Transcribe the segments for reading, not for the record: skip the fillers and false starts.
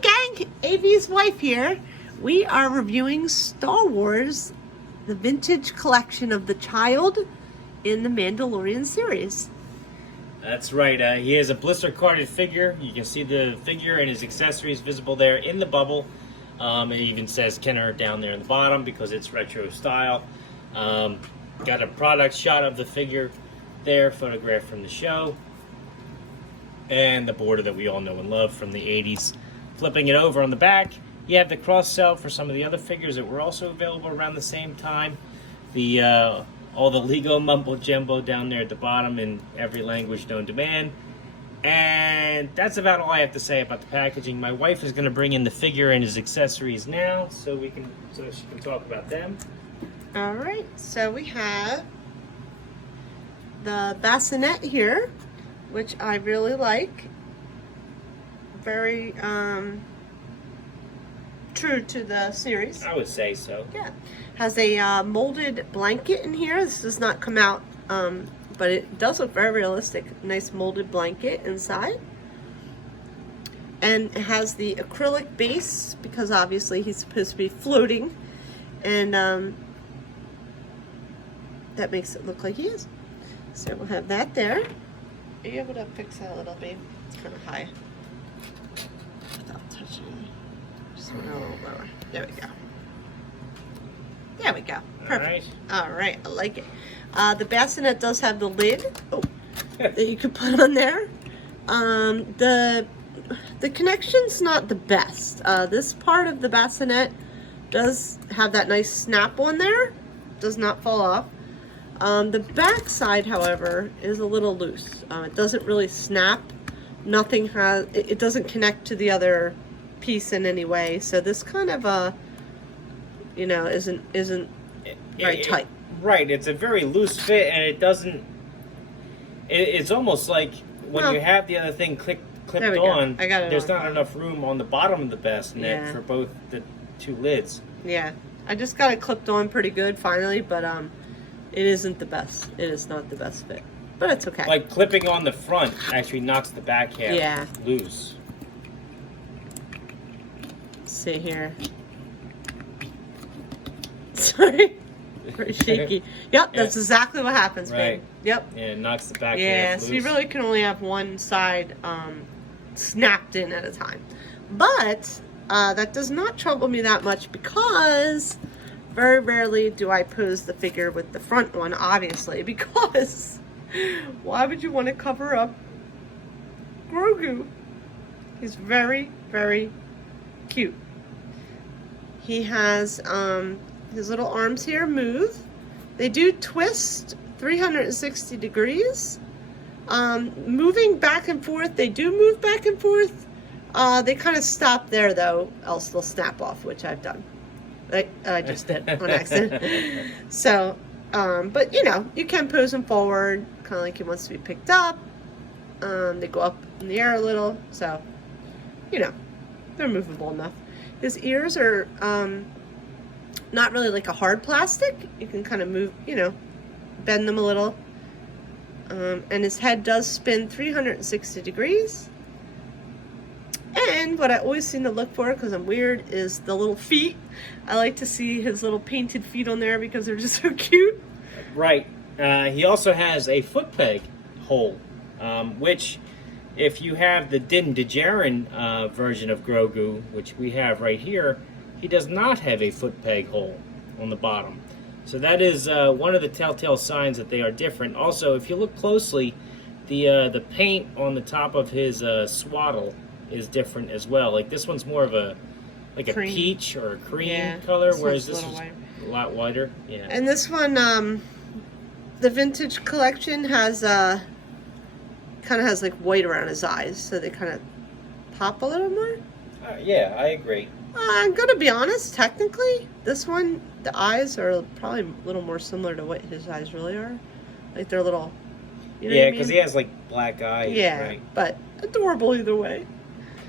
gang, AV's wife here. We are reviewing Star Wars, the vintage collection of the child in the Mandalorian series. That's right. He has a blister carded figure. You can see the figure and his accessories visible there in the bubble. It even says Kenner down there in the bottom because it's retro style. Got a product shot of the figure there, photographed from the show. And the border that we all know and love from the 80s. Flipping it over on the back, you have the cross-sell for some of the other figures that were also available around the same time. All the Lego mumbo-jumbo down there at the bottom in every language known to man. And that's about all I have to say about the packaging. My wife is going to bring in the figure and his accessories now so she can talk about them. All right, so we have the bassinet here, which I really like. Very true to the series. I would say so. Yeah. Has a molded blanket in here. This does not come out, but it does look very realistic. Nice molded blanket inside. And it has the acrylic base because obviously he's supposed to be floating. And that makes it look like he is. So we'll have that there. Are you able to fix that a little, babe? It's kind of high. Without touching it. Just went a little lower. There we go. There we go. Perfect. All right. I like it. The bassinet does have the lid that you could put on there. The connection's not the best. This part of the bassinet does have that nice snap on there. Does not fall off. The back side, however, is a little loose. It doesn't really snap. Nothing has. It doesn't connect to the other piece in any way. So this kind of isn't very tight. Right. It's a very loose fit, and it doesn't. It's almost like when you have the other thing clipped on. There's not enough room on the bottom of the bassinet for both the two lids. Yeah, I just got it clipped on pretty good finally, but it isn't the best. It is not the best fit, but it's okay. Like clipping on the front actually knocks the back half loose. Let's see here. Sorry. Very shaky. Yep, that's exactly what happens, babe. Yep. Yeah, it knocks the back half loose. Yeah, so you really can only have one side snapped in at a time. But that does not trouble me that much because very rarely do I pose the figure with the front one, obviously, because why would you want to cover up Grogu? He's very, very cute. He has his little arms here move. They do twist 360 degrees. Moving back and forth, they do move back and forth. They kind of stop there though, else they'll snap off, which I've done. I just did on accident. So, but you can pose him forward, kind of like he wants to be picked up. They go up in the air a little, so, they're movable enough. His ears are not really like a hard plastic. You can kind of move, bend them a little. And his head does spin 360 degrees. And what I always seem to look for, because I'm weird, is the little feet. I like to see his little painted feet on there because they're just so cute. Right. He also has a foot peg hole, which if you have the Din Djarin version of Grogu, which we have right here, he does not have a foot peg hole on the bottom. So that is one of the telltale signs that they are different. Also, if you look closely, the paint on the top of his swaddle is different as well. Like this one's more of a cream. A peach or a cream color, whereas this is a lot whiter. Yeah. And this one, the vintage collection has kind of has like white around his eyes, so they kind of pop a little more. Yeah, I agree. I'm gonna be honest. Technically, this one, the eyes are probably a little more similar to what his eyes really are. Like they're little. Yeah, because he has like black eyes. Yeah, right? But adorable either way.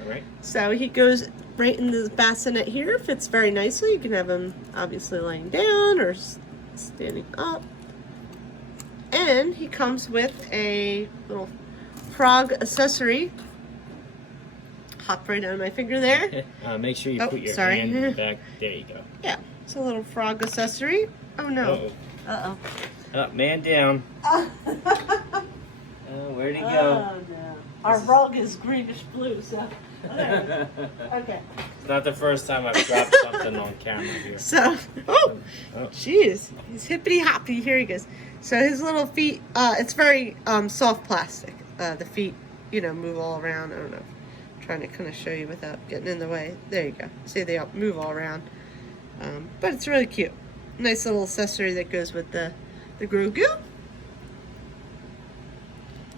All right. So he goes right in the bassinet here. Fits very nicely. You can have him obviously laying down or standing up. And he comes with a little frog accessory popped right out of my finger there. Make sure you put your sorry. hand back. There you go. Yeah, it's a little frog accessory. Oh no. Uh-oh. Uh-oh. Man down. Where'd he go? Oh no. Our rug is greenish blue, so. Okay. It's not the first time I've dropped something on camera here. So, jeez, he's hippity hoppy. Here he goes. So his little feet, it's very soft plastic. The feet, move all around. I don't know. I'm trying to kind of show you without getting in the way. There you go. See, they move all around. But it's really cute. Nice little accessory that goes with the Grogu.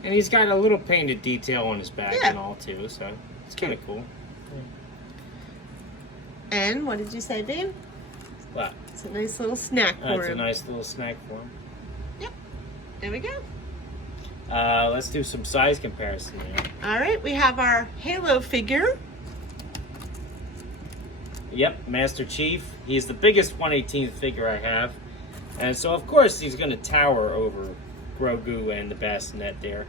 And he's got a little painted detail on his back Yeah. and all too, so it's kind of cool. And what did you say, babe? What? It's a nice little snack for It's a him. nice little snack for him. Yep. There we go. Let's do some size comparison here. All right, we have our Halo figure. Yep, Master Chief. He's the biggest 1/18th figure I have. And so, of course, he's going to tower over Grogu and the bassinet there.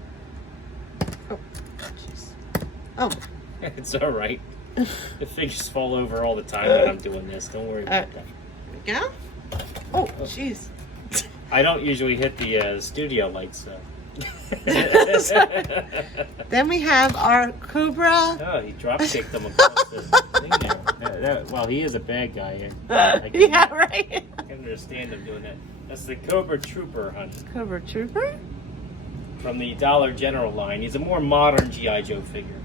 Oh, jeez. Oh. It's all right. The figures fall over all the time when I'm doing this. Don't worry about that. There we go. Oh, jeez. I don't usually hit the studio lights, though. Then we have our Cobra. Oh, he drop-kicked him across the thing there. Well, he is a bad guy here. Yeah, right. I can understand him doing that. That's the Cobra Trooper, honey. Cobra Trooper. From the Dollar General line. He's a more modern G.I. Joe figure.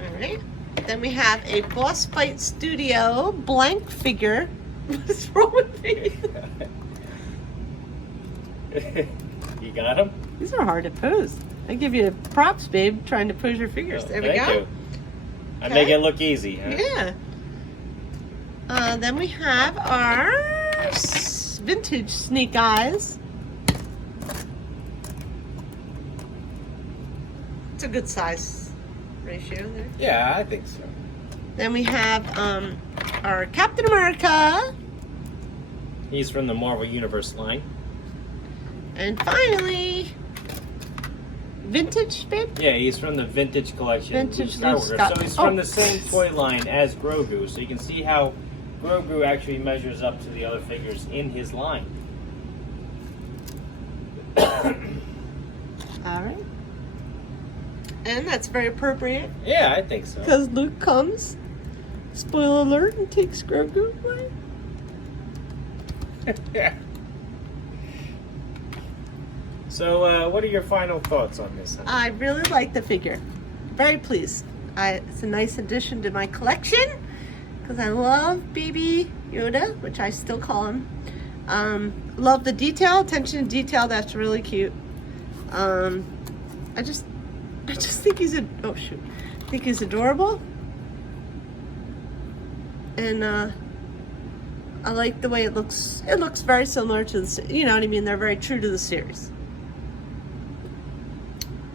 All right. Then we have a Boss Fight Studio blank figure. What's wrong with me? You got him? These are hard to pose. I give you props, babe, trying to pose your figures. There we Thank go. you. I make it look easy. Huh? Yeah. Then we have our vintage Sneak Eyes. It's a good size ratio there. Yeah, I think so. Then we have our Captain America. He's from the Marvel Universe line. And finally, vintage, babe. Yeah, he's from the Vintage Collection. Vintage Luke Luke Skywalker. Sky- So he's from Oh. the same toy line as Grogu. So you can see how Grogu actually measures up to the other figures in his line. All right. And that's very appropriate Yeah, I think so. because Luke comes, spoiler alert, and takes Grogu away. Yeah. So, what are your final thoughts on this? Honey? I really like the figure. Very pleased. It's a nice addition to my collection because I love Baby Yoda, which I still call him. Love the detail, attention to detail. That's really cute. I just think he's I think he's adorable. And I like the way it looks. It looks very similar to the, you know what I mean? They're very true to the series.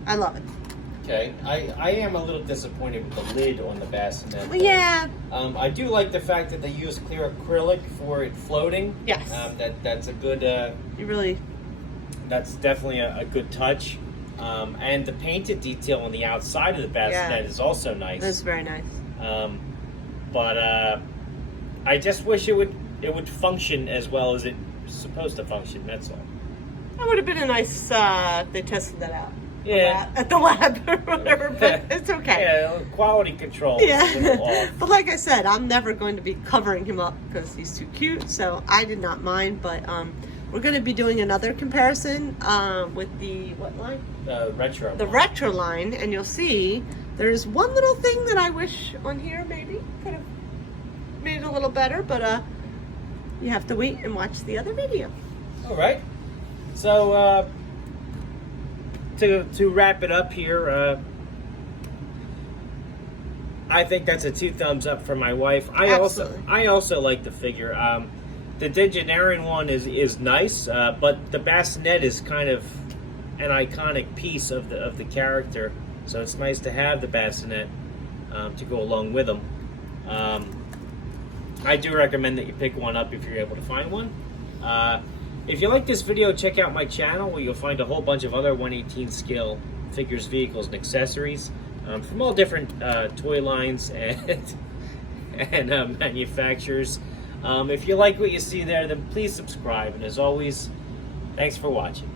I love it. Okay, I am a little disappointed with the lid on the bassinet. Well, yeah. I do like the fact that they use clear acrylic for it floating. Yes. That's a good. You really. That's definitely a good touch. And the painted detail on the outside of the bassinet is also nice. That's very nice. But I just wish it would function as well as it's supposed to function. That's all. That would have been a nice if they tested that out. Yeah. At the lab or whatever, but it's okay. Yeah, quality control. Is a little off. But like I said, I'm never going to be covering him up because he's too cute, so I did not mind. But we're going to be doing another comparison with the what line? Retro. The retro line, and you'll see there's one little thing that I wish on here maybe could have made it a little better, but you have to wait and watch the other video. All right. So to wrap it up here, I think that's a 2 thumbs up for my wife. Absolutely. I also like the figure. The Degenerate one is nice, but the bassinet is kind of an iconic piece of the character. So it's nice to have the bassinet to go along with them. I do recommend that you pick one up if you're able to find one. If you like this video, check out my channel where you'll find a whole bunch of other 1/18 scale figures, vehicles, and accessories from all different toy lines and manufacturers. If you like what you see there, then please subscribe. And as always, thanks for watching.